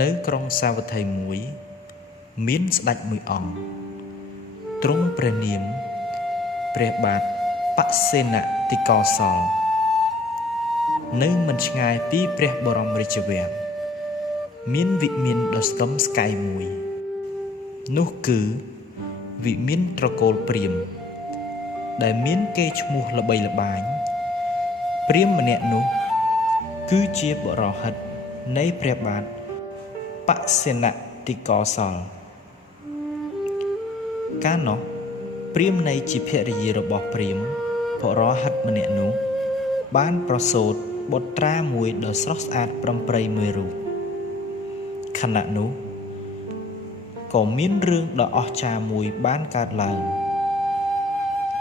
នៅក្រុងសាវត្ថីមួយមានស្ដេចមួយអង្គទ្រង់ព្រះនាមព្រះបាទបសេនតិកោសលនៅមិនឆ្ងាយពីព្រះបរមរាជវាំងមានវិមានដ៏ស្ទឹមស្កៃមួយនោះគឺវិមានត្រកូលព្រាហ្មណ៍ដែលមានគេឈ្មោះល្បីល្បាញព្រាហ្មណ៍ម្នាក់នោះគឺជាបុរហិតនៃព្រះបាទបសេនតិកោសលកាលនោះព្រាហ្មណ៍នៃជាភរិយារបស់ព្រាហ្មណ៍បុរហិតម្នាក់នោះបានប្រសូតបុត្រាមួយដ៏ស្រស់ស្អាតប្រំប្រៃមួយរូបខណៈនោះក៏មានរឿងដ៏អស្ចារ្យមួយបានកើតឡើង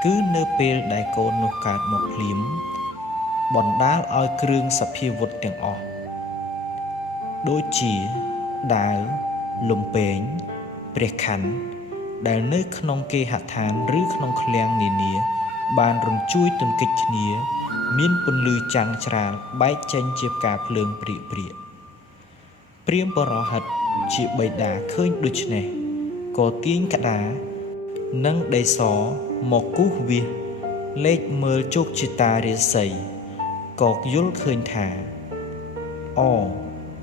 គឺនៅពេលដែលកូននោះកើតមកភ្លាមបណ្ដាលឲ្យគ្រឿងសព្វាវុធទាំងអស់ដូចជាដាវលំពែងព្រះខ័នដែលនៅក្នុងគេហដ្ឋានឬក្នុងឃ្លាំងនានាបានរញ្ជួយទង្គិចគ្នាមានពន្លឺចាំងច្រាលបែកចេញជាផ្កាភ្លើងព្រាកព្រាកព្រាហ្មណ៍បរហិតជាបិតាឃើញដូច្នេះក៏ទាញក្តារនិងដីសមកគូសវាសលេខមើលជោគជតារាសីក៏យល់ឃើញថា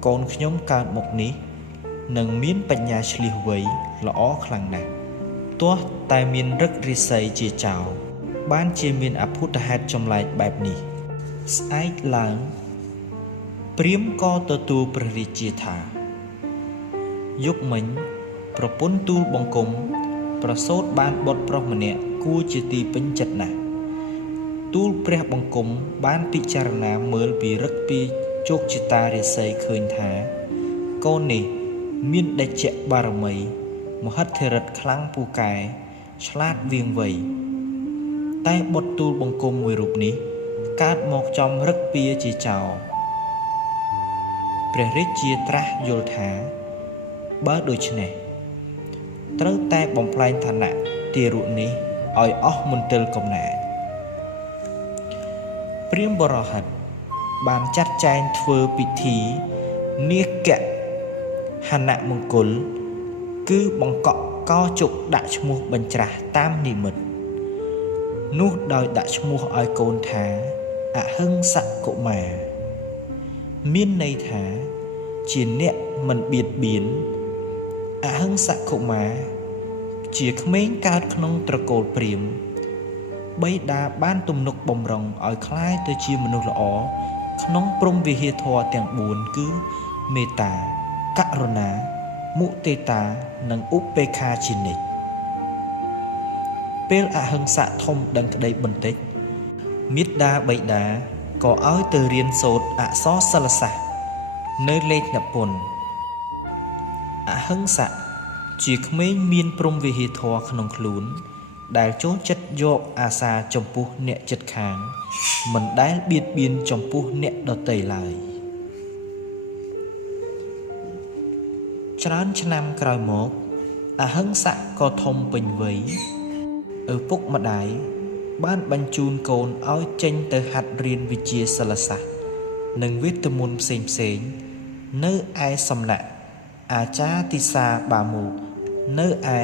កូនខ្ញុំកើតមកនេះនឹងមានបញ្ញាឆ្លៀសវៃល្អខ្លាំងណាស់ទោះតែមានឫទ្ធិរាសីជាចៅបានជាមានអភូតហេតុចម្លែកបែបនេះស្អែកឡើងព្រាហ្មណ៍ក៏ទទួលព្រះរាជាថាយុគមិញប្រពន្ធទូលបង្គំប្រសូតបានបុត្រប្រុសម្នាក់គួរជាទីពេញចិត្តណាស់ទូលព្រះបង្គំបានពិចារណាមើលពីឫទ្ធិពីជោគជតារាសីឃើញថាកូននេះមានដេចបារមីមហិទ្ធិឫទ្ធិខ្លាំងពូកែឆ្លាតវាងវៃតែបុត្រទូលបង្គំមួយរូបនេះកើតមកចំរឹកពៀជាចៅព្រះរាជាត្រាស់យល់ថាបើដូច្នេះត្រូវតែបំផ្លែងឋានៈទារកនេះឲ្យអស់មន្ទិលកំណាចព្រាហ្មណ៍បរហិតបានចាត់ចែងធ្វើពិធីនាគហនមង្គលគឺបង្កក់កោជុកដាក់ឈ្មោះបញ្ច្រាស់តាមនិមិត្តនោះដោយដាក់ឈ្មោះឲ្យកូនថាអហិង្សកុមារមានន័យថាជាអ្នកមិនបៀតបៀនអហិង្សកុមារជាក្មេងកើតក្នុងត្រកូលព្រាហ្មណ៍បិតាបានទំនុកបំរុងឲ្យคล้ายទៅជាមនុស្សល្អក្នុងព្រហ្មវិហារធម៌ទាំង4គឺមេត្តាករុណាមុទិតានិងឧបេក្ខាជានិច្ចពេលអហិង្សធំដឹងក្តីបន្តិចមេត្តាបិតាក៏ឲ្យទៅរៀនសូត្រអក្សរសិលសាស្ត្រនៅលេខនិពន្ធអហិង្សជាក្មេងមានព្រហ្មវិហារធម៌ក្នុងខ្លួនដែលចូលចិត្តយកអាសាចំពោះអ្នកជិតខាងមិនដែលបៀតបៀនចំពោះអ្នកដទៃឡើយច្រើនឆ្នាំក្រោយមកអហិង្សក៏ធំពេញវ័យឪពុកម្ដាយបានបញ្ជូនកូនឲ្យចេញទៅហាត់រៀនវិជ្ជាសិលសាស្ត្រនិងវិទ្យាមន្តផ្សេងៗនៅឯសំណាក់អាចារ្យទិសាបាមូនៅឯ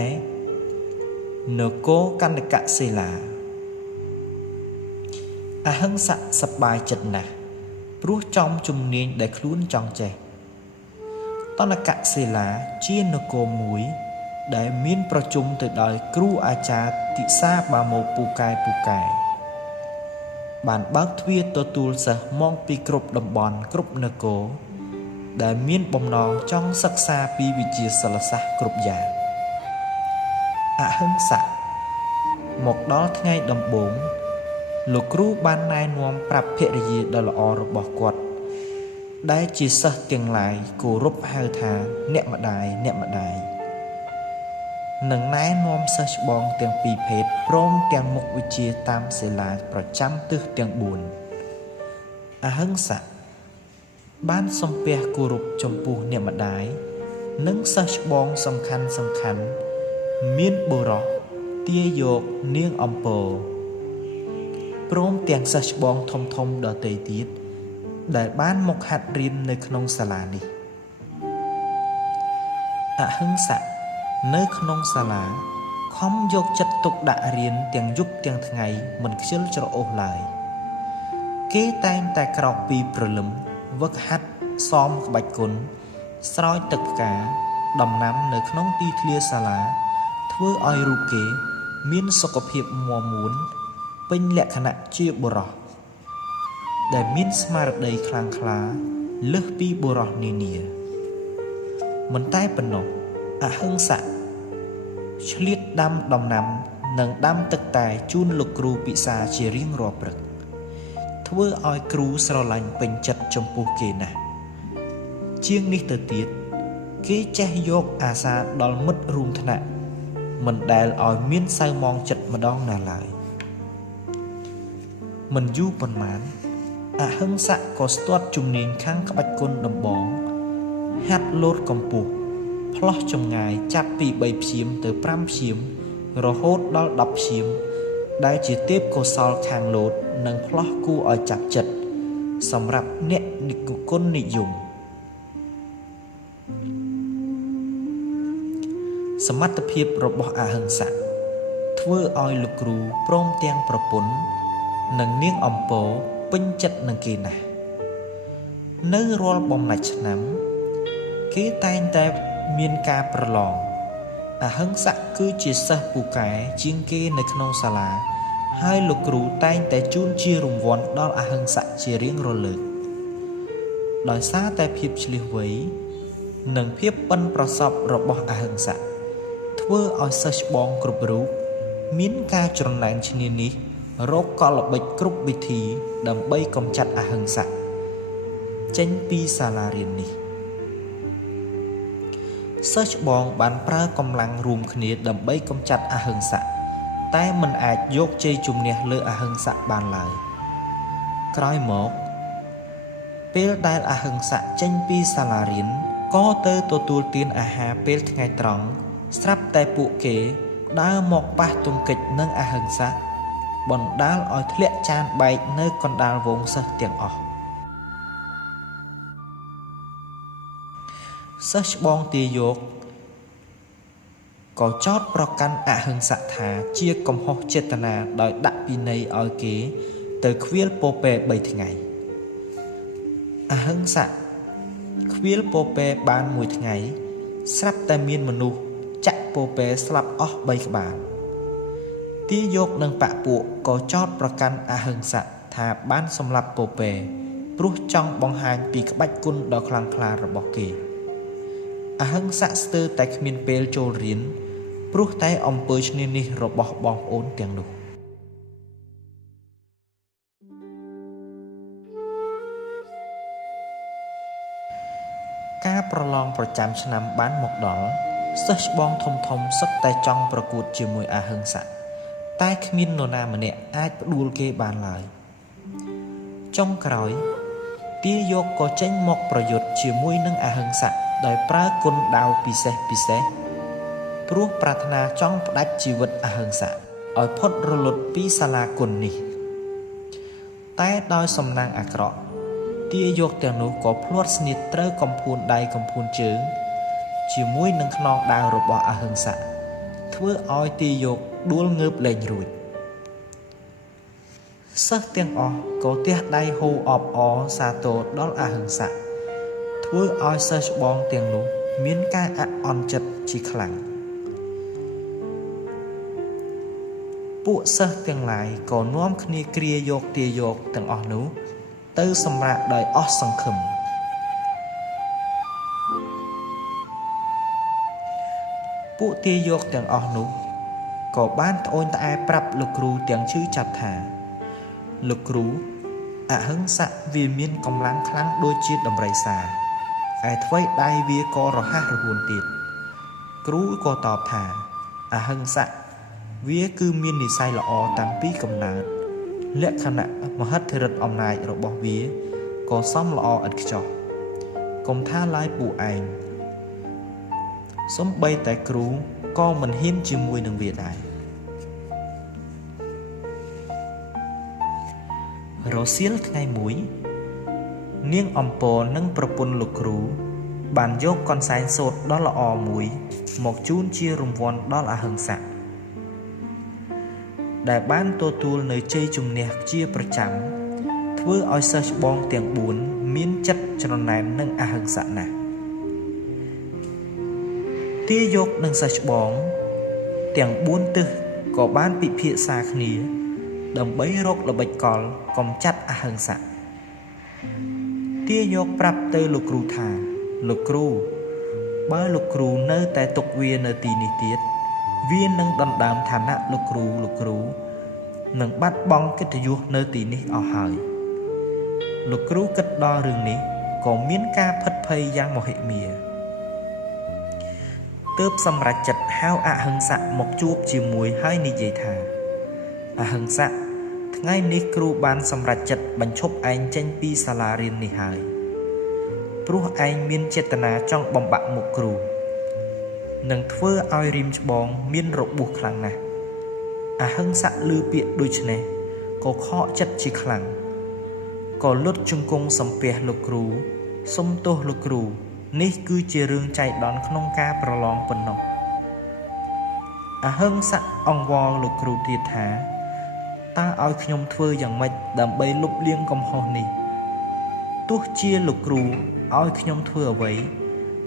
នគរកណ្ដកសិលាអហិង្សសប្បាយចិត្តណាស់ព្រោះចំជំនាញដែលខ្លួនចង់ចេះតនកសិលាជានគរមួយដែលមានប្រជុំទៅដោយគ្រូអាចារ្យទិសាបាមោពូកែបានបើកទ្វារទទួលសិស្សមកពីគ្រប់តំបន់គ្រប់នគរដែលមានបំណងចង់សិក្សាពីវិជ្ជាសិលសាស្ត្រគ្រប់យ៉ាងអហិង្សមកដល់ថ្ងៃដំបូងលោកគ្រូបានណែនាំប្រាប់ភរិយាដ៏ល្អរបស់គាត់ដែលជាសិស្សទាំងឡាយគោរពហៅថាអ្នកម្ដាយនឹងណែនាំសិស្សច្បងទាំងពីរភេទព្រមទាំងមុខវិជ្ជាតាមសិលាប្រចាំទិសទាំង4អហិង្សបានសំពះគោរពចំពោះអ្នកម្ដាយនិងសិស្សច្បងសំខាន់មានបុរសទាយកនាងអំពរព្រមទាំងសិស្សច្បងធំដទៃទៀតដែលបានមកហាត់រៀននៅក្នុងសាលានេះ ខ អហិង្សៈនៅក្នុងសាលាខំយកចិត្តទុកដាក់រៀនទាំងយប់ទាំងថ្ងៃមិនខ្ជិលច្រអូសឡើយគេតែងតែក្រោកពីព្រលឹមវឹកហាត់សមក្បាច់គុណស្រោចទឹកផ្កាដំណាំនៅក្នុងទីធ្លាសាលាធ្វើឲ្យរូបគេមានសុខភាពមាំមួនពេញលក្ខណៈជាបុរសដែលមានស្មារតីខ្លាំងក្លាលើសពីបុរសនានាមិនតែប៉ុណ្ណោះអហិង្សៈឆ្លៀតដាំដំណាំនិងដាំទឹកតែជូនលោកគ្រូពិសាជារៀងរាល់ព្រឹកធ្វើឲ្យគ្រូស្រឡាញ់ពេញចិត្តចំពោះគេណាស់ជាងនេះទៅទៀតគេចេះយកអាសាដល់មិត្តរួមថ្នាក់មិនដែលឲ្យមានសៅមងចិត្តម្ដងណាឡើយមិនយូរប៉ុន្មានអហិង្សៈក៏ស្ទាត់ជំនាញខាងក្បាច់គុណដំបងហាត់លោតកម្ពស់ផ្លោះចម្ងាយចាប់ពី3ព្យាមទៅ5ព្យាមរហូតដល់10ព្យាមដែលជាទេពកោសល្យខាងលោតនិងផ្លោះគួរឲ្យចាប់ចិត្តសម្រាប់អ្នកនិគុណនិយមសមត្ថភាពរបស់អហិង្សៈធ្វើឲ្យលោកគ្រូព្រមទាំងប្រពន្ធនិងនាងអំពរពេញចិត្តនឹងគេណាស់នៅរាល់បំណាច់ឆ្នាំគេតែងតែមានការប្រឡងអហិង្សៈគឺជាសិស្សពូកែជាងគេនៅក្នុងសាលាហើយលោកគ្រូតែងតែជូនជារង្វាន់ដល់អហិង្សៈជារៀងរាល់លើកដោយសារតែភាពឆ្លៀសវៃនិងភាពប៉ិនប្រសប់របស់អហិង្សៈធ្វើឲ្យសិស្សច្បងគ្រប់រូបមានការច្រណែនឈ្នានីសរកកលល្បិចគ្រប់វិធីដើម្បីកម្ចាត់អហិង្សៈចេញពីសាលារៀននេះសិស្សច្បងបានប្រើកម្លាំងរួមគ្នាដើម្បីកម្ចាត់អហិង្សៈតែមិនអាចយកជ័យជំនះលើអហិង្សៈបានឡើយក្រោយមកពេលដែលអហិង្សៈចេញពីសាលារៀនក៏ទៅទទួលទានអាហារពេលថ្ងៃត្រង់ស្រាប់តែពួកគេដើរមកប៉ះទង្គិចនឹងអហិង្សៈបណ្ដាលឲ្យធ្លាក់ចានបែកនៅកណ្ដាលវងសិស្សទាំងអស់សិស្សច្បងទាយកក៏ចោទប្រកាន់អហិង្សៈថាជាកំហុសចេតនាដោយដាក់ពិន័យឲ្យគេទៅឃ្វាលពពែ3ថ្ងៃអហិង្សៈឃ្វាលពពែបាន1ថ្ងៃស្រាប់តែមានមនុស្សចាក់ពពែស្លាប់អស់3ក្បាលទាយកនិងបពពួកក៏ចោទប្រកាន់អហិង្សៈថាបានសម្លាប់ពពែព្រោះចង់បង្ហាញពីក្បាច់គុណដ៏ខ្លាំងក្លារបស់គេអហិង្សៈស្ទើរតែគ្មានពេលចូលរៀនព្រោះតែអំពើឈ្នានីសរបស់បងប្អូនទាំងនោះការប្រឡងប្រចាំឆ្នាំបានមកដល់សិស្សច្បងធំសុទ្ធតែចង់ប្រកួតជាមួយអហិង្សៈតែគ្មាននរណាម្នាក់អាចផ្ដួលគេបានឡើយចុងក្រោយទាយកក៏ចេញមកប្រយុទ្ធជាមួយនឹងអហិង្សៈដោយប្រើគុណដាវពិសេសព្រោះប្រាថ្នាចង់ផ្ដាច់ជីវិតអហិង្សៈឲ្យផុតរលត់ពីសាលាគុណនេះតែដោយសំណាងអាក្រក់ទាយកទាំងនោះក៏ភ្លាត់ស្នៀតត្រូវកំភួនដៃកំភួនជើងជាមួយនឹងខ្នងដាវរបស់អហិង្សៈធ្វើឲ្យទាយកដួលងើបលែងរួចសិស្សទាំងអស់ក៏ទះដៃហូរអបអរសាទរដល់អហិង្សៈធ្វើឲ្យសិស្សច្បងទាំងនោះមានការអាក់អន់ចិត្តជាខ្លាំងពួកសិស្សទាំងឡាយក៏នាំគ្នាគ្រាយកទាយកទាំងអស់នោះទៅសម្រាកដោយអស់សង្ឃឹមពួកទាយកទាំងអស់នោះក៏បានត្អូញត្អែប្រាប់លោកគ្រូទាំងឈឺចាប់ថាលោកគ្រូអហិង្សៈវាមានកម្លាំងខ្លាំងដូចជាដំរីសាឯថ្វីដៃវាក៏រហ័សរហួនទៀតគ្រូក៏តបថាអហិង្សៈវាគឺមាននិស្ស័យល្អតាំងពីកំណើតលក្ខណៈមហិទ្ធិឫទ្ធិអំណាចរបស់វាក៏សមល្អឥតខ្ចោះកុំថាឡើយពួកឯងសូម្បីតែគ្រូក៏មិនហ៊ានជាមួយនឹងវាដែររសៀលថ្ងៃមួយនាងអំពរនិងប្រពន្ធលោកគ្រូ បានយកកន្សែងសូត្រដ៏ល្អមួយមកជូនជារង្វាន់ដល់អហិង្សៈដែលបានទទួលនៅជ័យជំនះជាប្រចាំធ្វើឲ្យសិស្សច្បងទាំង4មានចិត្តច្រណែននឹងអហិង្សៈណាស់ទាយកនឹងសិស្សច្បងទាំង4ទិសក៏បានពិភាក្សាគ្នាដើម្បីរកល្បិចកលកំចាត់អហិង្សៈទាយកប្រាប់ទៅលោកគ្រូថាលោកគ្រូបើលោកគ្រូនៅតែទុកវានៅទីនេះទៀតវានឹងដណ្ដើមឋានៈលោកគ្រូនឹងបាត់បង់កិត្តិយសនៅទីនេះអស់ហើយលោកគ្រូគិតដល់រឿងនេះក៏មានការភិតភ័យយ៉ាងមហិមាទើបសម្រេចចិត្តហៅអហិង្សៈមកជួបជាមួយហើយនិយាយថាអហិង្សៈថ្ងៃនេះគ្រូបានសម្រេចចិត្តបញ្ឈប់ឯងចេញពីសាលារៀននេះហើយព្រោះឯងមានចេតនាចង់បំបាក់មុខគ្រូនឹងធ្វើឲ្យរៀមច្បងមានរបួសខ្លាំងណាស់អហិង្សៈឮពាក្យដូច្នេះក៏ខកចិត្តជាខ្លាំងក៏លុតជង្គង់សំពះលោកគ្រូសុំទោសលោកគ្រូនេះគឺជារឿងចៃដន្យក្នុងការប្រឡងប៉ុណ្ណោះអហិង្សៈអង្វរលោកគ្រូទៀតថាតើឲ្យខ្ញុំធ្វើយ៉ាងម៉េចដើម្បីលុបលាងកំហុសនេះទោះជាលោកគ្រូឲ្យខ្ញុំធ្វើអ្វី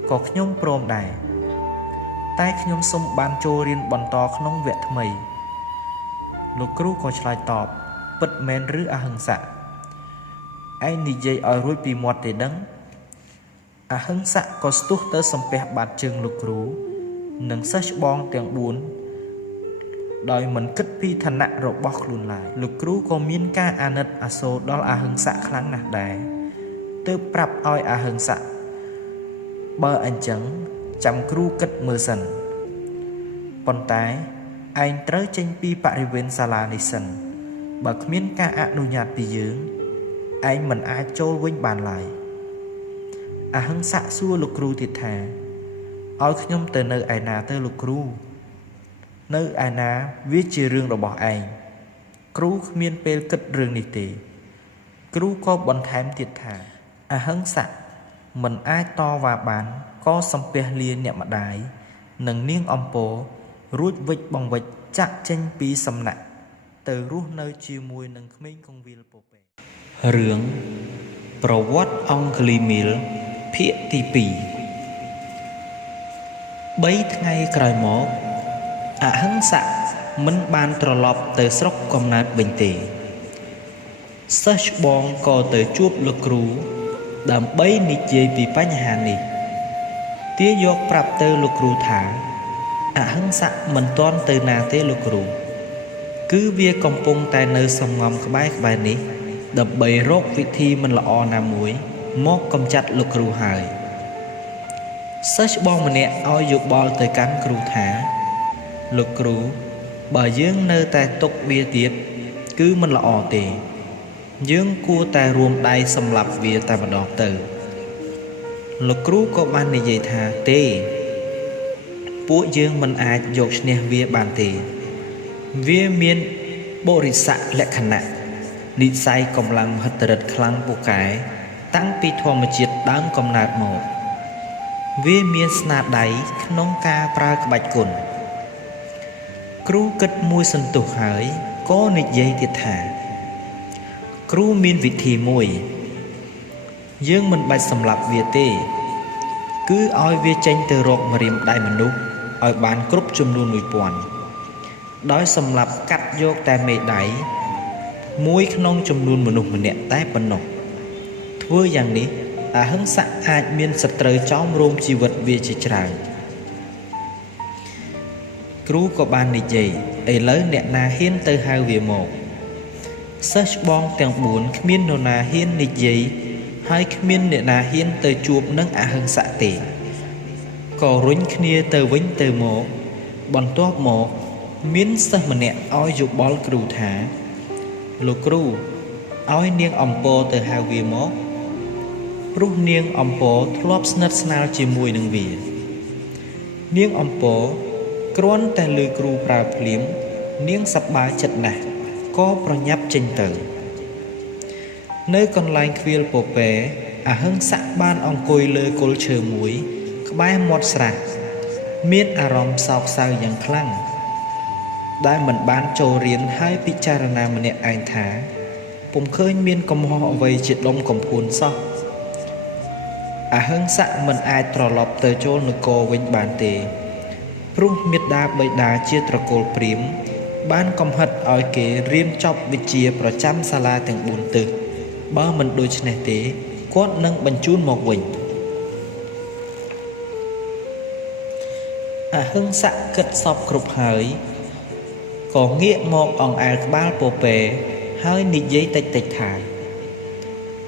ក៏ខ្ញុំព្រមដែរតែខ្ញុំសូមបានចូលរៀនបន្តក្នុងវគ្គថ្មីលោកគ្រូក៏ឆ្លើយតបពិតមែនឬអហិង្សៈឯងនិយាយឲ្យរួចពីមាត់ទេដឹងអហិង្សៈក៏ស្ទុះទៅសំពះបាតជើងលោកគ្រូនិងសិស្សច្បងទាំង4ដោយមិនគិតពីឋានៈរបស់ខ្លួនឡើយលោកគ្រូក៏មានការអាណិតអាសូរដល់អហិង្សៈខ្លាំងណាស់ដែរទើបប្រាប់ឲ្យអហិង្សៈបើអញ្ចឹងចាំគ្រូគិតមើលសិនប៉ុន្តែឯងត្រូវចេញពីបរិវេណសាលានេះសិនបើគ្មានការអនុញ្ញាតពីយើងឯងមិនអាចចូលវិញបានឡើយអហិង្សៈសួរលោកគ្រូទៀតថាឲ្យខ្ញុំទៅនៅឯណាទៅលោកគ្រូនៅឯណាវាជារឿងរបស់ឯងគ្រូគ្មានពេលគិតរឿងនេះទេគ្រូក៏បន្ថែមទៀតថាអហិង្សៈមិនអាចតវ៉ាបានក៏សំពះលាអ្នកម្ដាយនិងនាងអំពររួចវិចបង្វិចចាក់ចេញពីសំណាក់ទៅរស់នៅជាមួយនឹងក្មេងកងវិលពពែរឿងប្រវត្តិអង្គលីមីលភាគទី2 3ថ្ងៃក្រោយមកអហិង្សៈមិនបានត្រឡប់ទៅស្រុកកំណើតវិញទេសិស្សច្បងក៏ទៅជួបលោកគ្រូដើម្បីនិយាយពីបញ្ហានេះទាយកប្រាប់ទៅលោកគ្រូថាអហិង្សៈមិនទាន់ទៅណាទេលោកគ្រូគឺវាកំពុងតែនៅសំងំក្បែរនេះដើម្បីរកវិធីមិនល្អណាមួយមកកំចាត់លោកគ្រូហើយសិស្សច្បងម្នាក់ឲ្យយោបល់ទៅកាន់គ្រូថាលោកគ្រូបើយើងនៅតែទុកវាទៀតគឺមិនល្អទេយើងគួរតែរួមដៃសម្លាប់វាតែម្ដងទៅលោកគ្រូក៏បាននិយាយថាទេពួកយើងមិនអាចយកឈ្នះវាបានទេវាមានបរិស័កលក្ខណៈនិស័យកម្លាំងមហិទ្ធិឫទ្ធិខ្លាំងពូកែតាំងពីធម្មជាតិដើមកំណើតមកវាមានស្នាដៃក្នុងការប្រើក្បាច់គុណគ្រូគិតមួយសន្ទុះហើយក៏និយាយទៀតថាគ្រូមានវិធីមួយយើងមិនបាច់សម្លាប់វាទេគឺឲ្យវាចេញទៅរកម្រាមដៃមនុស្សឲ្យបានគ្រប់ចំនួន 1000 ដោយសម្លាប់កាត់យកតែមេដៃមួយក្នុងចំនួនមនុស្សម្នាក់តែប៉ុណ្ណោះធ្វើយ៉ាងនេះអហិង្សៈអាចមានសត្រូវចោមរោមជីវិតវាជាច្រើនគ្រូក៏បាននិយាយឥឡូវអ្នកណាហ៊ានទៅហៅវាមកសិស្សច្បងទាំង4គ្មាននរណាហ៊ាននិយាយហើយគ្មានអ្នកណាហ៊ានទៅជួបនឹងអហិង្សៈទេក៏រុញគ្នាទៅវិញទៅមកបន្ទាប់មកមានសិស្សម្នាក់ឲ្យយោបល់គ្រូថាលោកគ្រូឲ្យនាងអំពរទៅហៅវាមកព្រោះនាងអំពរធ្លាប់ស្និទ្ធស្នាលជាមួយនឹងវានាងអំពរគ្រាន់តែឮគ្រូប្រើភ្លាមនាងសប្បាយចិត្តណាស់ក៏ប្រញាប់ចេញទៅនៅកន្លែងខ្វៀលពពែ អាហឹង្ស័កបានអង្គុយលើគល់ឈើមួយក្បែរមាត់ស្រះមានអារម្មណ៍សោកសៅយ៉ាងខ្លាំងដែលមិនបានចូលរៀនហើយពិចារណាម្នាក់ឯងថាពុំឃើញមានកំហុសអ្វីជាដុំកំភួនសោះអាហឹង្ស័កមិនអាចត្រឡប់ទៅចូលនគរវិញបានទេព្រោះមាតាបិតាជាត្រកូលព្រាហ្មណ៍បានកំហិតឲ្យគេរៀនចប់វិជ្ជាប្រចាំសាលាទាំង4ទិសបើមិនដូច្នេះទេគាត់នឹងបញ្ជូនមកវិញអាហឹង្ស័កគិតសពគ្រប់ហើយក៏ងាកមកអង្អែលក្បាលពពែហើយនិយាយតិចៗថា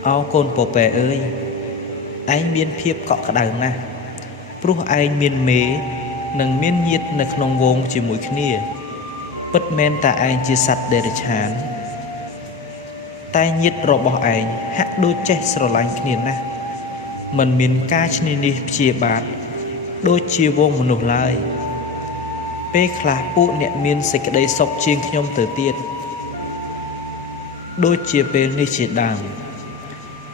អោកូនពពែអើយឯងមានភាពកក់ក្ដៅណាស់ព្រោះឯងមានមេនិងមានញាតិនៅក្នុងវងជាមួយគ្នាពិតមែនតែឯងជាសត្វដេរឆានតែញាតិរបស់ឯងហាក់ដូចចេះស្រឡាញ់គ្នាណាស់មិនមានការឈ្នានីសព្យាបាទដូចជាវងមនុស្សឡើយពេលខ្លះពួកអ្នកមានសេចក្តីសុខជាងខ្ញុំទៅទៀតដូចជាពេលនេះជាដើម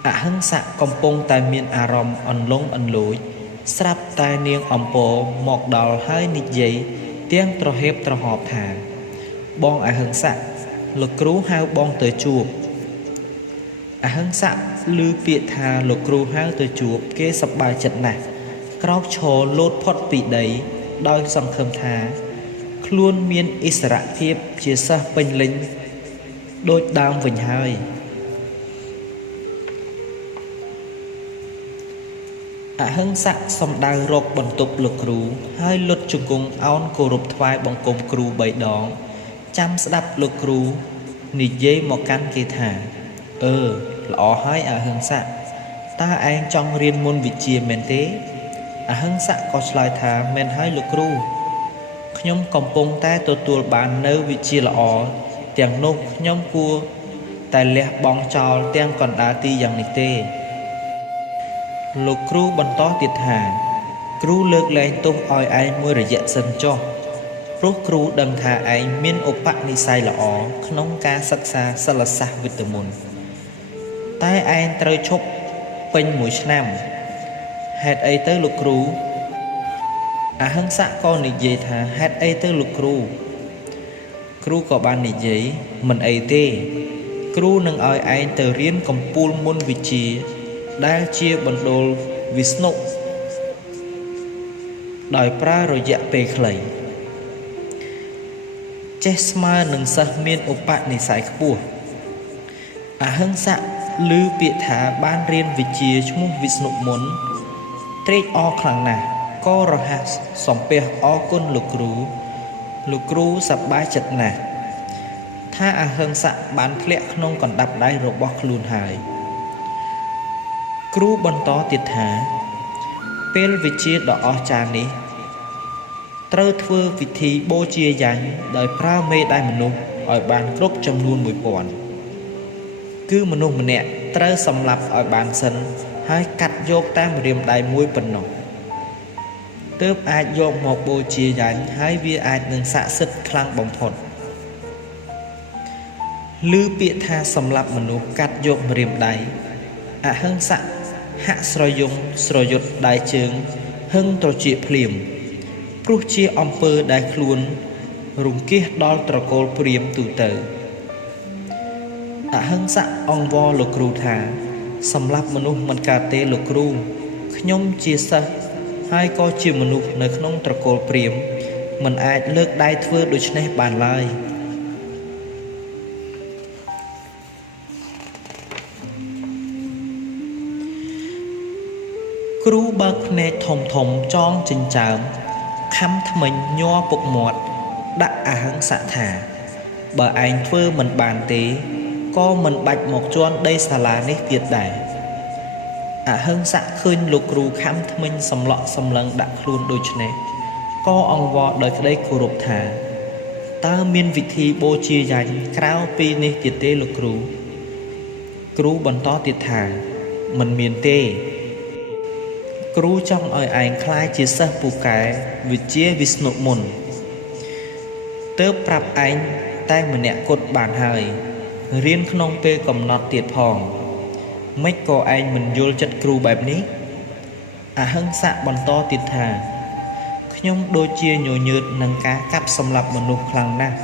អហិង្ស័កកំពុងតែមានអារម្មណ៍អន្លង់អន្លូចស្រាប់តែនាងអំពរមកដល់ហើយនិយាយទាំងត្រហេបត្រហប់ថាបងអហិង្ស័កលោកគ្រូហៅបងទៅជួបអហិង្ស័កឮពាក្យថាលោកគ្រូហៅទៅជួបគេសប្បាយចិត្តណាស់ក្រោកឈរលោតផុតពីដីដោយសង្ឃឹមថាខ្លួនមានឥស្សរភាពជាសិស្សពេញលេញដូចដើមវិញហើយអហិង្ស័កសំដៅរកបន្ទប់លោកគ្រូហើយលុតជង្គង់អោនគោរពថ្វាយបង្គំគ្រូ3ដងចាំស្ដាប់លោកគ្រូនិយាយមកកាន់គេថាល្អហើយអហិង្ស័កតើឯងចង់រៀនមន្តវិជ្ជាមែនទេអហិង្ស័កក៏ឆ្លើយថាមែនហើយលោកគ្រូខ្ញុំកំពុងតែទទួលបាននៅវិជ្ជាល្អទាំងនោះខ្ញុំគួរតែលះបង់ចោលទាំងកណ្ដាលទីយ៉ាងនេះទេលោកគ្រូបន្តទៀតថាគ្រូលើកលែងទោសឲ្យឯងមួយរយៈសិនចុះព្រោះគ្រូដឹងថាឯងមានឧបនិស្ស័យល្អក្នុងការសិក្សាសិលសាស្ត្រវិទ្យាមន្តតែឯងត្រូវឈប់ពេញ1ឆ្នាំហេតុអីទៅលោកគ្រូអហិង្ស័កក៏និយាយថាហេតុអីទៅលោកគ្រូក៏បាននិយាយមិនអីទេគ្រូនឹងឲ្យឯងទៅរៀនកំពូលមន្តវិជ្ជាដែលជាបណ្ដូលវិស្ណុដោយប្រើរយៈពេលខ្លីចេះស្មើនឹងសិស្សមានឧបនិស្ស័យខ្ពស់អហិង្ស័កឮពាក្យថាបានរៀនវិជ្ជាឈ្មោះវិស្ណុមន្តត្រេកអរខ្លាំងណាស់ក៏រហ័សសំពះអរគុណលោកគ្រូសប្បាយចិត្តណាស់ថាអហិង្ស័កបានធ្លាក់ក្នុងកណ្ដាប់ដៃរបស់ខ្លួនហើយគ្រូបន្តទៀតថាពេលវិជ្ជាដ៏អស្ចារ្យនេះត្រូវធ្វើពិធីបូជាយញ្ញដោយប្រើមេដៃមនុស្សឲ្យបានគ្រប់ចំនួន1000គឺមនុស្សម្នាក់ត្រូវសម្លាប់ឲ្យបានសិនហើយកាត់យកតាមម្រាមដៃមួយប៉ុណ្ណោះទើបអាចយកមកបូជាយញ្ញហើយវាអាចនឹងស័ក្តិសិទ្ធិខ្លាំងបំផុតឮពាក្យថាសម្លាប់មនុស្សកាត់យកម្រាមដៃអហិង្ស័កហាក់ស្រយង់ស្រយុតដៃជើងហឹងត្រចៀកភ្លាមព្រោះជាអំពើដែលខ្លួនរង្គៀសដល់ត្រកូលព្រាហ្មណ៍ទូទៅអហិង្ស័កអង្វរលោកគ្រូថាសម្លាប់មនុស្សមិនកើតទេលោកគ្រូខ្ញុំជាសិស្សហើយក៏ជាមនុស្សនៅក្នុងត្រកូលព្រាហ្មណ៍មិនអាចលើកដៃធ្វើដូច្នេះបានឡើយគ្រូបើកភ្នែកធំចងចិញ្ចើមខំថ្មិញញ័រពុកមាត់ដាក់អហិង្ស័កថាបើឯងធ្វើមិនបានទេក៏មិនបាច់មកជន់ដីសាលានេះទៀតដែរអហិង្ស័កឃើញលោកគ្រូខំថ្មិញសម្លក់សម្លឹងដាក់ខ្លួនដូចនេះក៏អង្វរដោយក្តីគោរពថាតើមានវិធីបូជាយញ្ញក្រៅពីនេះទៀតទេលោកគ្រូបន្តទៀតថាមិនមានទេគ្រូចង់ឲ្យឯងក្លាយជាសិស្សពូកែវិជ្ជាវិស្ណុមន្តទើបប្រាប់ឯងតែម្នាក់គត់បានហើយរៀនក្នុងពេលកំណត់ទៀតផង មិនក៏ឯងមិនយល់ចិត្តគ្រូបែបនេះអហិង្សៈបន្តទៀតថាខ្ញុំដូចជាញញើតនឹងការកាប់សម្លាប់មនុស្សខ្លាំងណាស់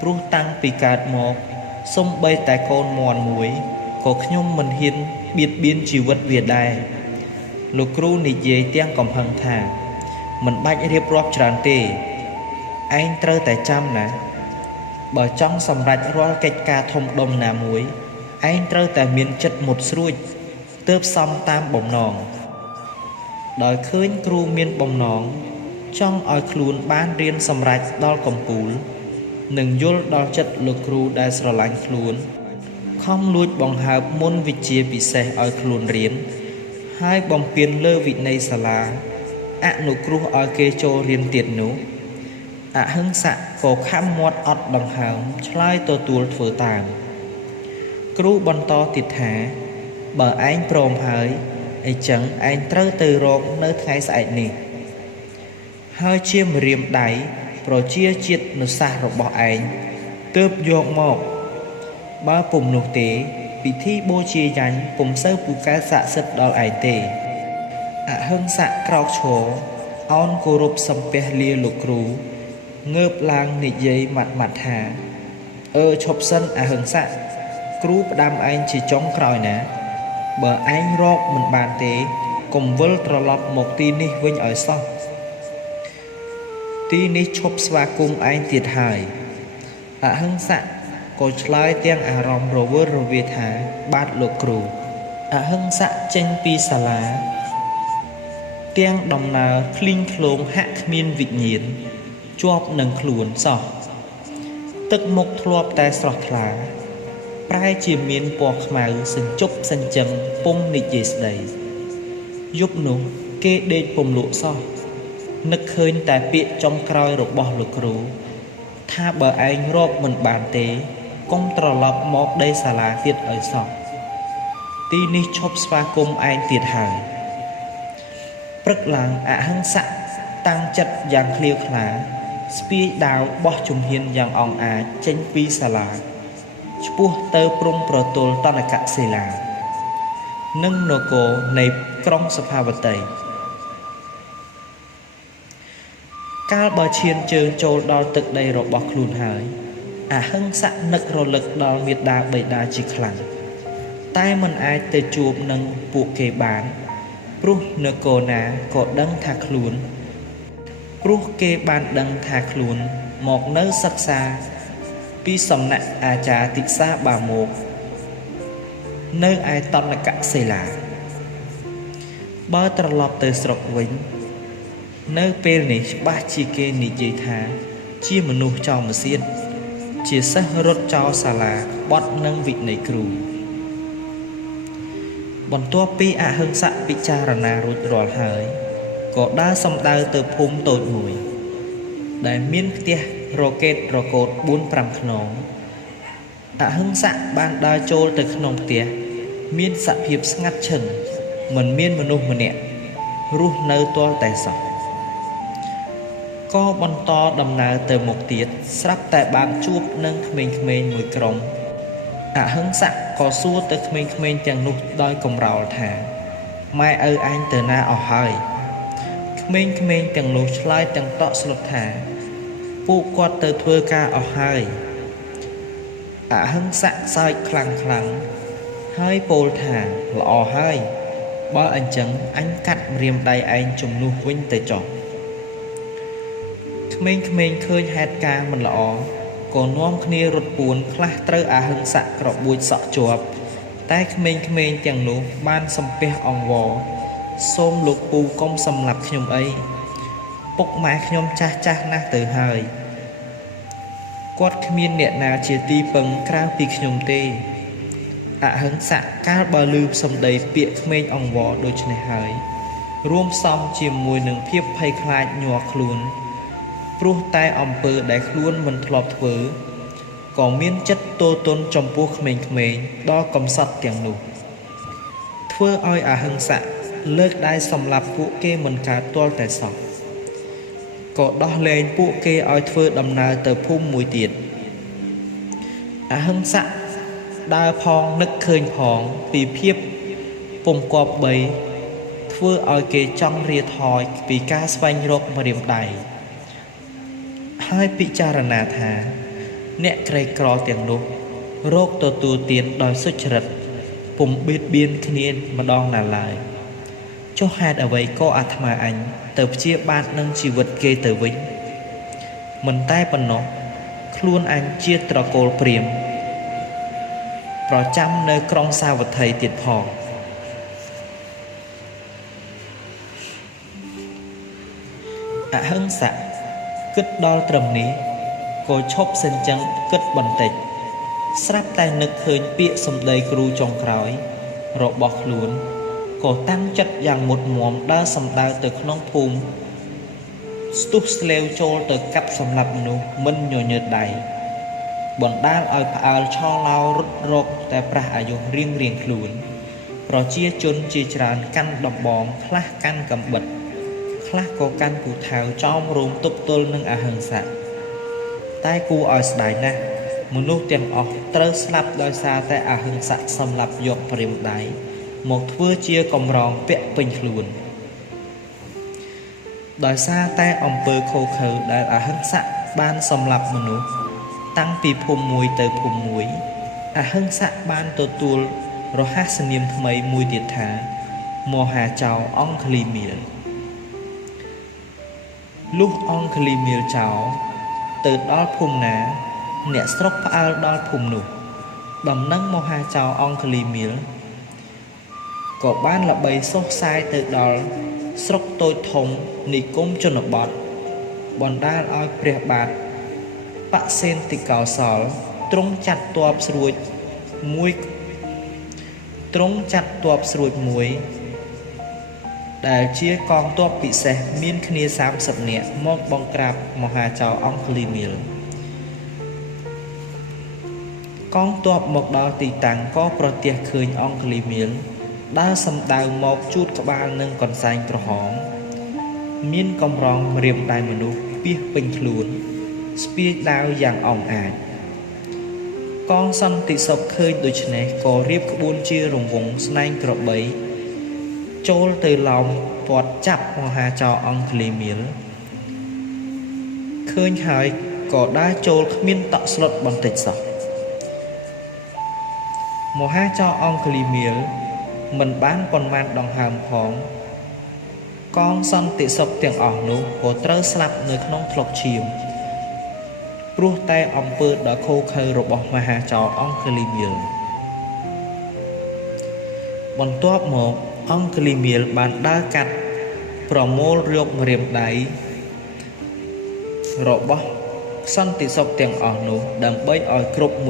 ព្រោះតាំងពីកើតមកសូម្បីតែកូនមាន់មួយក៏ខ្ញុំមិនហ៊ានបៀតបៀនជីវិតវាដែរលោកគ្រូនិយាយទាំងកំហឹងថាមិនបាច់រៀបរាប់ច្រើនទេឯងត្រូវតែចាំណាបើចង់សម្រេចរាល់កិច្ចការធំដុំណាមួយឯងត្រូវតែមានចិត្តមុតស្រួចទើបសមតាមបំណងដោយឃើញគ្រូមានបំណងចង់ឲ្យខ្លួនបានរៀនសម្រេចដល់កំពូលនិងយល់ដល់ចិត្តលោកគ្រូដែលស្រឡាញ់ខ្លួនខំលួចបង្ហើបមុនវិជ្ជាពិសេសឲ្យខ្លួនរៀនហើយបំពេញលើវិន័យសាលាអនុគ្រោះឲ្យគេចូលរៀនទៀតនោះអហិង្សៈក៏ខំមាត់អត់ដង្ហើមឆ្លើយទទួលធ្វើតាមគ្រូបន្តទៀតថាបើឯងព្រមហើយអីចឹងឯងត្រូវទៅរកនៅថ្ងៃស្អែកនេះហើយជាម្រាមដៃប្រជាជាតិនុសាសន៍របស់ឯងទើបយកមកបើពុំនោះទេពិធីបូជាយញ្ញពុំសូវពូកែស័ក្តិសិទ្ធិដល់ឯងទេអហិង្សៈក្រោកឈរអោនគោរពសំពះលាលោកគ្រូងើបឡើងនិយាយម៉ាត់ថាឈប់សិនអហិង្សៈគ្រូផ្ដាំឯងជាចុងក្រោយណាបើឯងរកមិនបានទេកុំវិលត្រឡប់មកទីនេះវិញឲ្យសោះទីនេះឈប់ស្វាគមន៍ឯងទៀតហើយអហិង្សៈក៏ឆ្លើយទាំងអារម្មណ៍រវើរវាយថាបាទលោកគ្រូអហិង្សៈចេញពីសាលាទាំងដំណើរឃ្លីងឃ្លោងហាក់គ្មានវិញ្ញាណជាប់នឹងខ្លួនសោះទឹកមុខធ្លាប់តែស្រស់ថ្លាប្រែជាមានពណ៌ខ្មៅសញ្ជប់សញ្ជឹងពុំនិយាយស្ដីយប់នោះគេដេកពុំលក់សោះនឹកឃើញតែពាក្យចុងក្រោយរបស់លោកគ្រូថាបើឯងរកមិនបានទេកុំត្រឡប់មកដីសាលាទៀតឲ្យសោះទីនេះឈប់ស្វាគមន៍ឯងទៀតហើយព្រឹកឡើងអហិង្សៈតាំងចិត្តយ៉ាងឃ្លាវខ្លាស្ពាយដាវបោះជំហានយ៉ាងអង់អាចចេញពីសាលាឆ្ពោះទៅព្រំប្រទល់តនកសិលានិងនគរនៃក្រុងសភាវតីកាលបើឈានជើងចូលដល់ទឹកដីរបស់ខ្លួនហើយអហិង្សៈនឹករលឹកដល់មាតាបិតាជាខ្លាំងតែមិនអាចទៅជួបនឹងពួកគេបានព្រោះនគរណាក៏ដឹងថាខ្លួនព្រោះគេបានដឹងថាខ្លួនមកនៅសិក្សាពីសំណាក់អាចារ្យទិសាបាមកនៅឯតនកសិលាបើត្រឡប់ទៅស្រុកវិញនៅពេលនេះច្បាស់ជាគេនិយាយថាជាមនុស្សចោលម្សៀតជាសិស្សរត់ចោលសាលាបត់នឹងវិន័យគ្រូបន្ទាប់ពីអហិង្សៈពិចារណារួចរាល់ហើយក៏ដើរសំដៅទៅភូមិតូចមួយដែលមានផ្ទះរកេតរកូត 4-5 ខ្នងអហិង្សៈបានដើរចូលទៅក្នុងផ្ទះមានសភាពស្ងាត់ឈឹងមិនមានមនុស្សម្នាក់រស់នៅទាល់តែសោះក៏បន្តដំណើរទៅមុខទៀតស្រាប់តែបានជួបនឹងក្មេងៗមួយក្រុមអហិង្សៈក៏សួរទៅក្មេងៗទាំងនោះដោយកំរោលថាម៉ែឪអញទៅណាអស់ហើយក្មេងៗទាំងនោះឆ្លើយទាំងតក់ស្លុតថាពួកគាត់ទៅធ្វើការអស់ហើយអហិង្សៈសើចខ្លាំងហើយពោលថាល្អហើយបើអញ្ចឹងអញកាត់ម្រាមដៃឯងជំនួសវិញទៅចុះក្មេងៗឃើញហេតុការណ៍មិនល្អក៏នាំគ្នារត់ពួនខ្លះត្រូវអហិង្សៈក្របួចសក់ជាប់តែក្មេងៗទាំងនោះបានសំពះអង្វរសូមលោកពូកុំសម្លាប់ខ្ញុំអីពុកម៉ែខ្ញុំចាស់ណាស់ទៅហើយគាត់គ្មានអ្នកណាជាទីពឹងក្រៅពីខ្ញុំទេអហិង្សៈកាលបើឮសំដីពាក្យក្មេងអង្វរដូច្នេះហើយរួមផ្សំជាមួយនឹងភាពភ័យខ្លាចញ័រខ្លួនព្រោះតែអំពើដែលខ្លួនមិនធ្លាប់ធ្វើក៏មានចិត្តទោទនចំពោះក្មេងៗដល់កំសត់ទាំងនោះធ្វើឲ្យអហិង្សៈលើកដៃសម្លាប់ពួកគេមិនកើតទាល់តែសោះក៏ដោះលែងពួកគេឲ្យធ្វើដំណើរទៅភូមិមួយទៀតអហិង្សៈដើរផងនឹកឃើញផងពីភាព ពុំគប្បីធ្វើឲ្យគេចង់រាថយពីការស្វែងរកម្រាមដៃហើយពិចារណាថាអ្នកក្រីក្រទាំងនោះរកទទួលទានដោយសុចរិតពុំបៀតបៀនគ្នាម្ដងណាឡើយចុះហេតុអ្វីក៏អាត្មាអញទៅព្យាបាទនឹងជីវិតគេទៅវិញមិនតែប៉ុណ្ណោះខ្លួនអញជាត្រកូលព្រាហ្មណ៍ប្រចាំនៅក្រុងសាវត្ថីទៀតផងអហិង្សៈគិតដល់ត្រឹមនេះក៏ឈប់សិនចឹងគិតបន្តិចស្រាប់តែនឹកឃើញពាក្យសម្ដីគ្រូចុងក្រោយរបស់ខ្លួនក៏តាំងចិត្តយ៉ាងមុតមមដើរសម្ដៅទៅក្នុងភូមិស្ទុះស្លេវចូលទៅកាប់សម្លាប់មនុស្សមិនញញើតដៃបណ្ដាលឲ្យផ្អើលឆោឡោរត់រកតែប្រះអាយុរៀងខ្លួនប្រជាជនជាច្រើនកាន់ដំបងខ្លះកាន់កំបិតខ្លះក៏កាន់ពូថៅចោមរោមទប់ទល់នឹងអហិង្សៈតែគួរឲ្យស្ដាយណាស់មនុស្សទាំងអស់ត្រូវស្លាប់ដោយសារតែអហិង្សៈសម្លាប់យកព្រាមដៃមកធ្វើជាកំរងពាក់ពេញខ្លួនដោយសារតែអំពើខុសខើដែលអហិង្សៈបានសម្លាប់មនុស្សតាំងពីភូមិមួយទៅភូមិមួយអហិង្សៈបានទទួលរហស្សនាមថ្មីមួយទៀតថាមហាចៅអង្គលីមៀលលុះអង្គលីមៀលចៅទៅដល់ភូមិណាអ្នកស្រុកផ្អើលដល់ភូមិនោះដំណឹងមហាចៅអង្គលីមៀលក៏បានល្បីសុះសាយទៅដល់ស្រុកតូចធំនិគមជនបទបណ្ដាលឲ្យព្រះបាទបសេនតិកោសលទ្រង់ចាត់ទ័ពស្រួចមួយដែលជាកងទ័ពពិសេសមានគ្នា30នាក់មកបង្ក្រាបមហាចៅអង្គលីមៀលកងទ័ពមកដល់ទីតាំងក៏ប្រទះឃើញអង្គលីមៀលដើរសម្ដៅមកជួតក្បាលនឹងកន្សែងក្រហមមានកំរងម្រាមដៃមនុស្សពាសពេញខ្លួនស្ពាយដាវយ៉ាងអង្អាចកងសន្តិសុខឃើញដូច្នេះក៏រៀបក្បួនជារង្វង់ស្នែងក្របីចូលទៅឡោមព័ទ្ធចាប់មហាចៅអង្គលីមៀលឃើញហើយក៏ដើរចូលគ្មានតក់ស្លុតបន្តិចសោះមហាចៅអង្គលីមៀលមិនបានប៉ុន្មានដង្ហើមផងកងសន្តិសុខទាំងអស់នោះក៏ត្រូវស្លាប់នៅក្នុងថ្លុកឈាមព្រោះតែអំពើដ៏ខុសខើរបស់មហាចៅអង្គលីមៀលបន្ទាប់មកអង្គលីមៀលបានដើរកាត់ប្រមូលរកម្រាមដៃរបស់សន្តិសុខទាំងអស់នោះដើម្បីឲ្យគ្រប់1000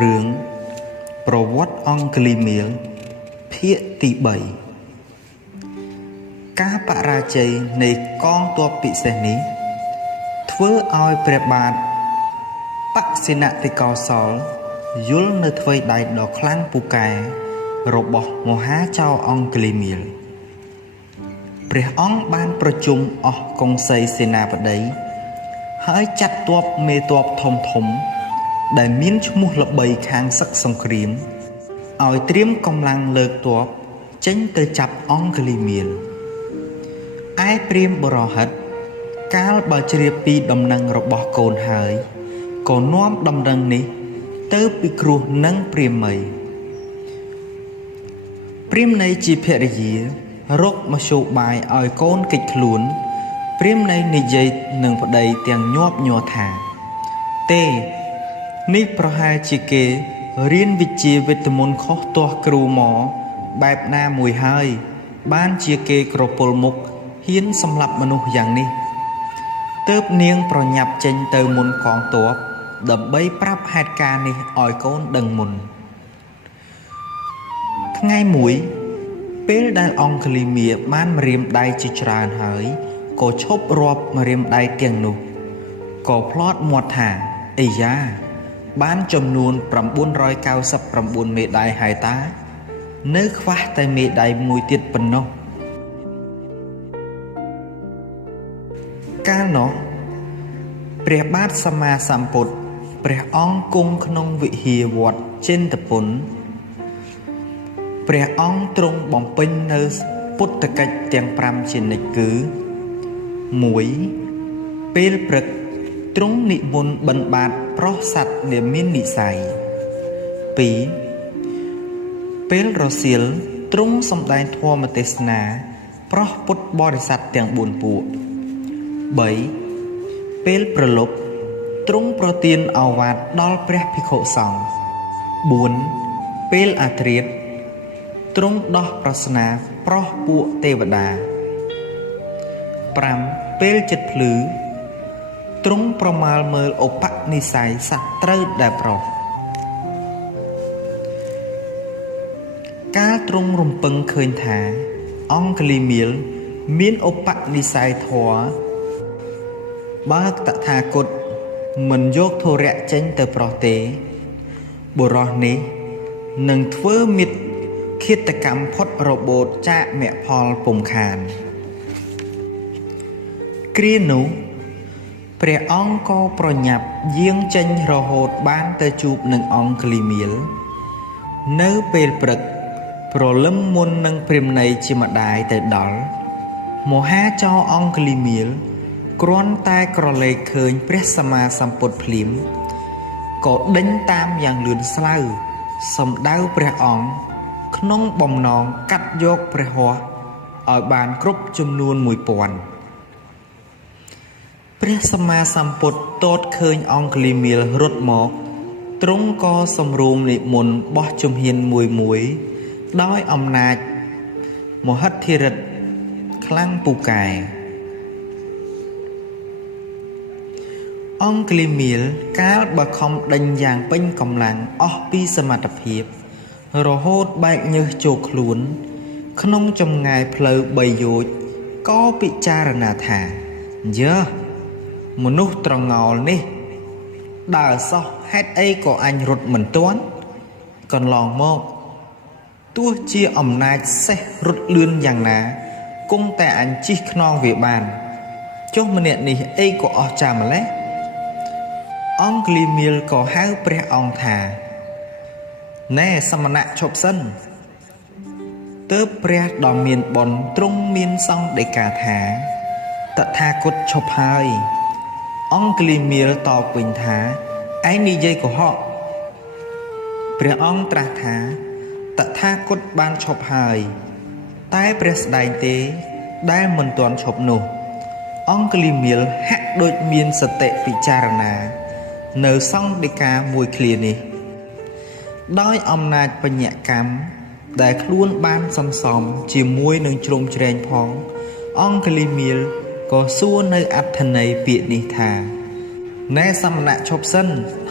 រឿងប្រវត្តិអង្គលីមៀលភាគទី3ការបរាជ័យនៃកងទ័ពពិសេសនេះធ្វើឲ្យព្រះបាទបសេនតិកោសលយល់នៅថ្វីដៃដ៏ខ្លាំងពូកែរបស់មហាចៅអង្គលីមៀល ព្រះអង្គបានប្រជុំអស់កុងសីសេនាបតីហើយចាត់ទ័ពមេទ័ពធំដែលមានឈ្មោះល្បីខាងសឹកសង្គ្រាមឲ្យត្រៀមកម្លាំងលើកទ័ពចេញទៅចាប់អង្គលីមៀលឯព្រាហ្មណ៍បរោហិតកាលបើជ្រាបពីដំណឹងរបស់កូនហើយក៏នាំដំណឹងនេះទៅពិគ្រោះនឹងព្រាហ្មណ៍ព្រាហ្មណ៍ជាភរិយារកមធ្យោបាយឲ្យកូនគេចខ្លួនព្រាហ្មណ៍និយាយនឹងប្តីទាំងញាប់ញ័រថាទេនេះប្រហែលជាគេរៀនវិជ្ជាវិទ្យាមន្តខុសទាស់គ្រូមកបែបណាមួយហើយបានជាគេក្រពុលមុខហ៊ានសម្លាប់មនុស្សយ៉ាងនេះទើបនាងប្រញាប់ចេញទៅមុនកងទ័ពដើម្បីប្រាប់ហេតុការណ៍នេះឲ្យកូនដឹងមុនថ្ងៃមួយពេលដែលអង្គលីមៀបានម្រាមដៃជាច្រើនហើយក៏ឈប់រាប់ម្រាមដៃទាំងនោះក៏ផ្លត់មាត់ថាអីយ៉ាបានចំនួន999មេដាយហើយតានៅខ្វះតែមេដាយមួយទៀតប៉ុណ្ណោះកាលនោះព្រះបាទសម្មាសម្ពុទ្ធព្រះអង្គគង់ក្នុងវិហារវត្តចេនតពុនព្រះអង្គទ្រង់បំពេញនៅពុទ្ធកិច្ចទាំង5ជានិច្ចគឺ 1. ពេលព្រឹកទ្រង់និមន្តបិណ្ឌបាតប្រុសសត្វដែលមាននិស្ស័យ 2. ពេលរសៀលទ្រង់សម្ដែងធម៌ទេសនាប្រោះពុទ្ធបរិស័ទទាំង4ពួក 3. ពេលព្រលប់ទ្រង់ប្រទានឱវាទដល់ព្រះភិក្ខុសង្ឃ 4. ពេលអាធ្រាត្រទ្រង់ដោះប្រស្នាប្រោះពួកទេវតា 5. ពេលជិតភ្លឺទ្រង់ប្រមាលមើលឧបនិស្ស័យសត្រូវដែលប្រុសកាលទ្រង់រំពឹងឃើញថាអង្គលីមៀលមានឧបនិស្ស័យធម៌បើតថាគតមិនយកធរៈចេញទៅប្រុសទេបុរសនេះនឹងធ្វើមិត្តឃាតកម្មផុតរបូតចាកមគ្គផលពុំខានគ្រានោះព្រះអង្គក៏ប្រញាប់យាងចេញរហូតបានទៅជួបនឹងអង្គលីមៀលនៅពេលព្រឹកព្រលឹមមុននឹងព្រាហ្មណ៍ជាម្ដាយទៅដល់មហាចៅអង្គលីមៀលគ្រាន់តែក្រឡេកឃើញព្រះសម្មាសម្ពុទ្ធភ្លាមក៏ដេញតាមយ៉ាងលឿនស្លៅសម្ដៅព្រះអង្គក្នុងបំណងកាត់យកព្រះហស្ថឲ្យបានគ្រប់ចំនួន 1000 ព្រះសម្មាសម្ពុទ្ធទតឃើញអង្គលីមៀលរត់មកទ្រង់ក៏សម្រួមនិមន្តបោះជំហានមួយដោយអំណាចមហិទ្ធិឫទ្ធិខ្លាំងពូកែអង្គលីមៀលកាលបើខំដេញយ៉ាងពេញកម្លាំងអស់ពីសមត្ថភាពរហូតបែកញើសចូលខ្លួនក្នុងចម្ងាយផ្លូវ3យោជន៍ក៏ពិចារណាថាយើមនុស្សត្រងោលនេះដើរសោះហេតុអីក៏អញរត់មិនទាន់កន្លងមកទោះជាអំណាចសេះរត់លឿនយ៉ាងណាគង់តែអញជិះខ្នងវាបានចុះម្នាក់នេះអីក៏អស់ចាម្លេះអង្គលីមៀលក៏ហៅព្រះអង្គថាណែសមណៈឈប់សិនទើបព្រះដ៏មានបុណ្យទ្រង់មានសង្ឃដីកាថាតថាគតឈប់ហើយអង្គលីមៀលតបវិញថាឯងនិយាយកុហកព្រះអង្គត្រាស់ថាតថាគតបានឈប់ហើយតែព្រះស្ដែងទេដែលមិនទាន់ឈប់នោះអង្គលីមៀលហាក់ដូចមានសតិពិចារណានៅសង្ឃដីកាមួយឃ្លានេះដោយអំណាចបញ្ញកម្មដែលខ្លួនបានសន្សំជាមួយនឹងជ្រុំជ្រែងផងអង្គលីមៀលក៏សួរនៅអត្ថន័យពាក្យនេះថាណែសមណៈឈប់សិន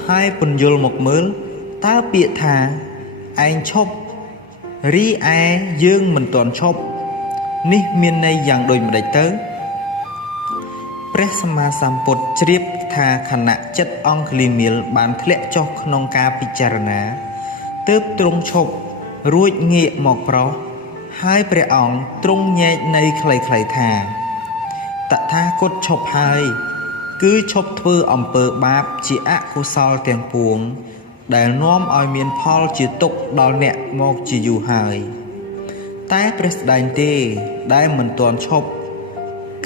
ហើយពន្យល់មកមើលតើពាក្យថាឯងឈប់រីឯយើងមិនទាន់ឈប់នេះមានន័យយ៉ាងដូចម្ដេចទៅព្រះសម្មាសម្ពុទ្ធជ្រាបថាខណៈចិត្តអង្គលីមៀលបានធ្លាក់ចុះក្នុងការពិចារណាទើបទ្រង់ឈប់រួចងាកមកប្រុស ហើយព្រះអង្គទ្រង់ញែកនៃខ្លីៗថាតថាគតឈប់ហើយគឺឈប់ធ្វើអំពើបាបជាអកុសលទាំងពួងដែលនាំឲ្យមានផលជាទុក្ខដល់អ្នកមកជាយូរហើយតែព្រះស្ដែងទេដែលមិនទាន់ឈប់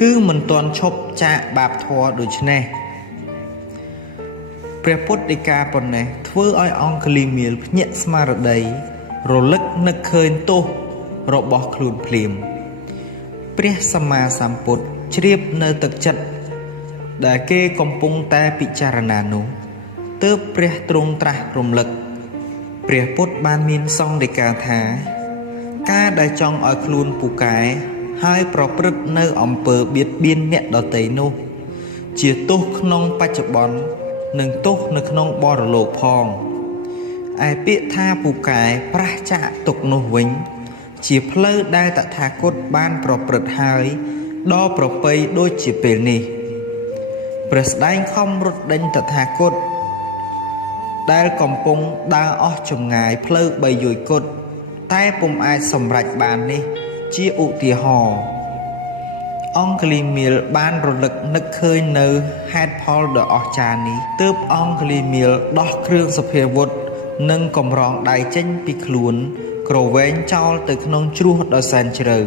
គឺមិនទាន់ឈប់ចាកបាបធម៌ដូច្នេះព្រះពុទ្ធដីកាប៉ុណ្ណេះធ្វើឲ្យអង្គលីមៀលភ្ញាក់ស្មារតីរលឹកនឹកឃើញទោសរបស់ខ្លួនភ្លាមព្រះសម្មាសម្ពុទ្ធជ្រាបនៅទឹកចិត្តដែលគេកំពុងតែពិចារណានោះទើបព្រះទ្រង់ត្រាស់រំលឹកព្រះពុទ្ធបានមានសង្ឃដីកាថាការដែលចង់ឲ្យខ្លួនពូកែហើយប្រព្រឹត្តនៅអំពើបៀតបៀនអ្នកដទៃនោះជាទោសក្នុងបច្ចុប្បន្ននិងទោសនៅក្នុងបរលោកផងឯពាក្យថាពូកែប្រះចាកទុកនោះវិញជាផ្លូវដែលតថាគតបានប្រព្រឹត្តហើយដល់ប្រពៃដូចជាពេលនេះព្រះស្ដែងខំរត់ដេញតថាគតដែលកំពុងដើរអស់ចម្ងាយផ្លូវបីយយគត់តែពុំអាចសម្រេចបាននេះជាឧទាហរណ៍អង្គលីមៀលបានរលឹកនឹកឃើញនៅហេតុផលដ៏អស្ចារ្យនេះទើបអង្គលីមៀលដោះគ្រឿងសភាវុធនិងកម្រងដៃចេញពីខ្លួនក្រវែងចោលទៅក្នុងជ្រោះដ៏សែនជ្រៅ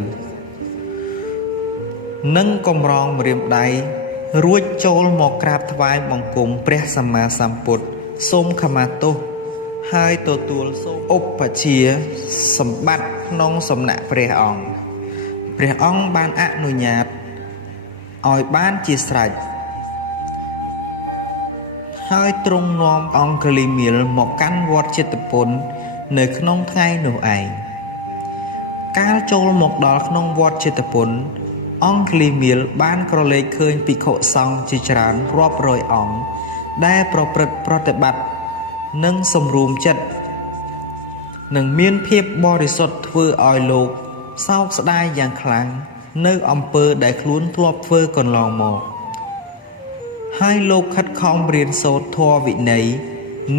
និងកម្រងម្រាមដៃរួចចូលមកក្រាបថ្វាយបង្គំព្រះសម្មាសម្ពុទ្ធសូមខមាទោសហើយទទួលសូមឧបជាសម្បត្តិក្នុងសំណាក់ព្រះអង្គព្រះអង្គបានអនុញ្ញាតឲ្យបានជាស្រេចហើយទ្រង់នាំអង្គលីមៀលមកកាន់វត្តចិត្តពន្ធនៅក្នុងថ្ងៃនោះឯងកាលចូលមកដល់ក្នុងវត្តចិត្តពន្ធអង្គលីមៀលបានក្រឡេកឃើញភិក្ខុសង្ឃជាច្រើនរាប់រយអង្គដែលប្រព្រឹត្តប្រតិបត្តិនិងសម្រួមចិត្តនិងមានភាពបរិសុទ្ធធ្វើឲ្យលោកសោកស្ដាយយ៉ាងខ្លាំងនៅអំពើដែលខ្លួនធ្លាប់ធ្វើកន្លងមកហើយលោកខិតខំរៀនសូត្រធម៌វិន័យ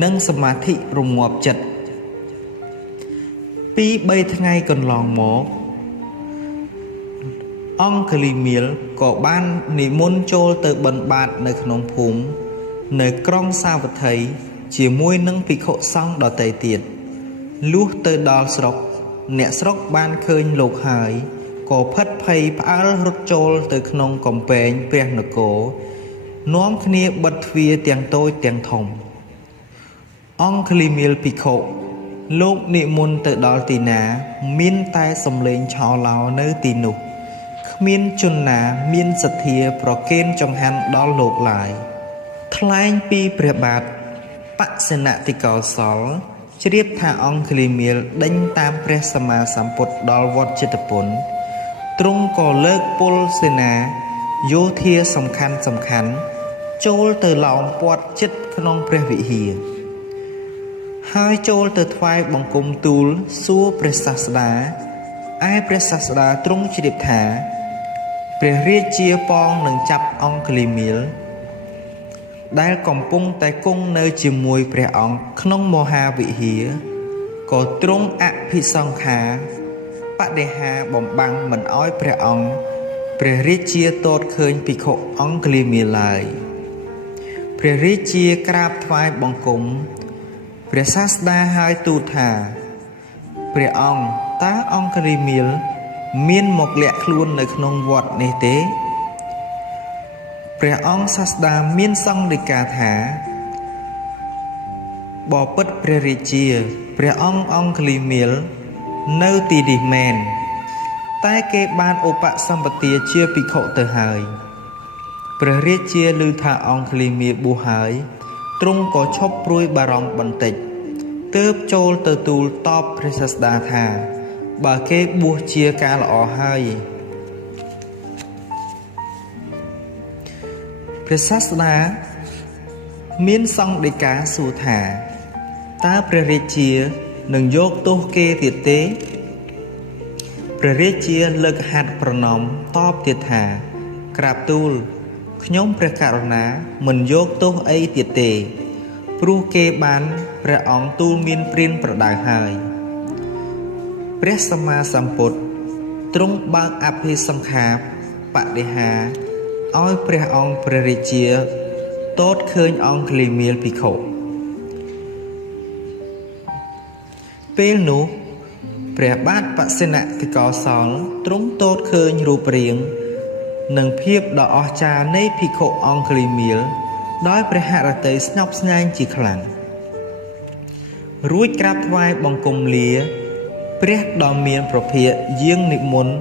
និងសមាធិរងាប់ចិត្ត2-3ថ្ងៃកន្លងមកអង្គលីមៀលក៏បាននិមន្តចូលទៅបិណ្ឌបាតនៅក្នុងភូមិនៅក្រុងសាវត្ថីជាមួយនឹងភិក្ខុសង្ឃដទៃទៀតលុះទៅដល់ស្រុកអ្នកស្រុកបានឃើញលោកហើយក៏ផិតភ័យផ្អើលរត់ចូលទៅក្នុងកំពែងព្រះនគរនាំគ្នាបិទទ្វារទាំងតូចទាំងធំអង្គលីមៀលភិក្ខុលោកនិមន្តទៅដល់ទីណាមានតែសំឡេងឆោឡោនៅទីនោះគ្មានជនណាមានសទ្ធាប្រគេនចង្ហាន់ដល់លោកឡើយថ្លែងពីព្រះបាទបសិណតិកោសលជ្រាបថាអង្គលីមៀលដេញតាមព្រះសម្មាសម្ពុទ្ធដល់វត្តចិត្តពន្ធទ្រង់ក៏លើកពលសេនាយោធាសំខាន់ចូលទៅឡោមព័ទ្ធជិតក្នុងព្រះវិហារហើយចូលទៅថ្វាយបង្គំទូលសួរព្រះសាស្តាឯព្រះសាស្តាទ្រង់ជ្រាបថាព្រះរាជាប៉ងនឹងចាប់អង្គលីមៀលដែលកំពុងតែគង់នៅជាមួយព្រះអង្គក្នុងមហាវិហារក៏ទ្រង់អភិសង្ខាបដិហាបំបាំងមិនអោយព្រះអង្គព្រះរាជាទតឃើញភិក្ខុអង្គលីមៀលឡើយព្រះរាជាក្រាបថ្វាយបង្គំព្រះសាស្តាហើយទូលថាព្រះអង្គតើអង្គលីមៀលមានមកលាក់ខ្លួននៅក្នុងវត្តនេះទេព្រះអង្គសាស្តាមានសង្ឃដីកាថាបបិទ្ធព្រះរាជាព្រះអង្គលីមៀលនៅទីនេះមែនតែគេបានឧបសម្បទាជាភិក្ខុទៅហើយព្រះរាជាឮថាអង្គលីមៀលបួសហើយទ្រង់ក៏ឈប់ព្រួយបារម្ភបន្តិចទើបចូលទៅទូលតបព្រះសាស្តាថាបើគេបួសជាការល្អហើយព្រះសាស្តាមានសង្ឃដីកាសួរថាតើព្រះរាជានឹងយកទោសគេទៀតទេព្រះរាជាលើកហាត់ប្រណម្យតបទៀតថាក្រាបទូលខ្ញុំព្រះករុណាមិនយកទោសអីទៀតទេព្រោះគេបានព្រះអង្គទូលមានព្រានប្រដៅហើយព្រះសម្មាសម្ពុទ្ធ ទ្រង់បើកអភិសង្ខារបដិហាឲ្យព្រះអង្គព្រះរាជាទតឃើញអង្គលីមៀលភិក្ខុពេលនោះព្រះបាទបសិណតិកោសលទ្រង់ទតឃើញរូបរាងនិងភាពដ៏អស្ចារ្យនៃភិក្ខុអង្គលីមៀលដោយព្រះហឫទ័យស្ញប់ស្ញែងជាខ្លាំងរួចក្រាបថ្វាយបង្គំលាព្រះដ៏មានប្រភាកយាងនិមន្ត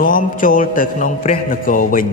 នាំចូលទៅក្នុងព្រះនគរវិញ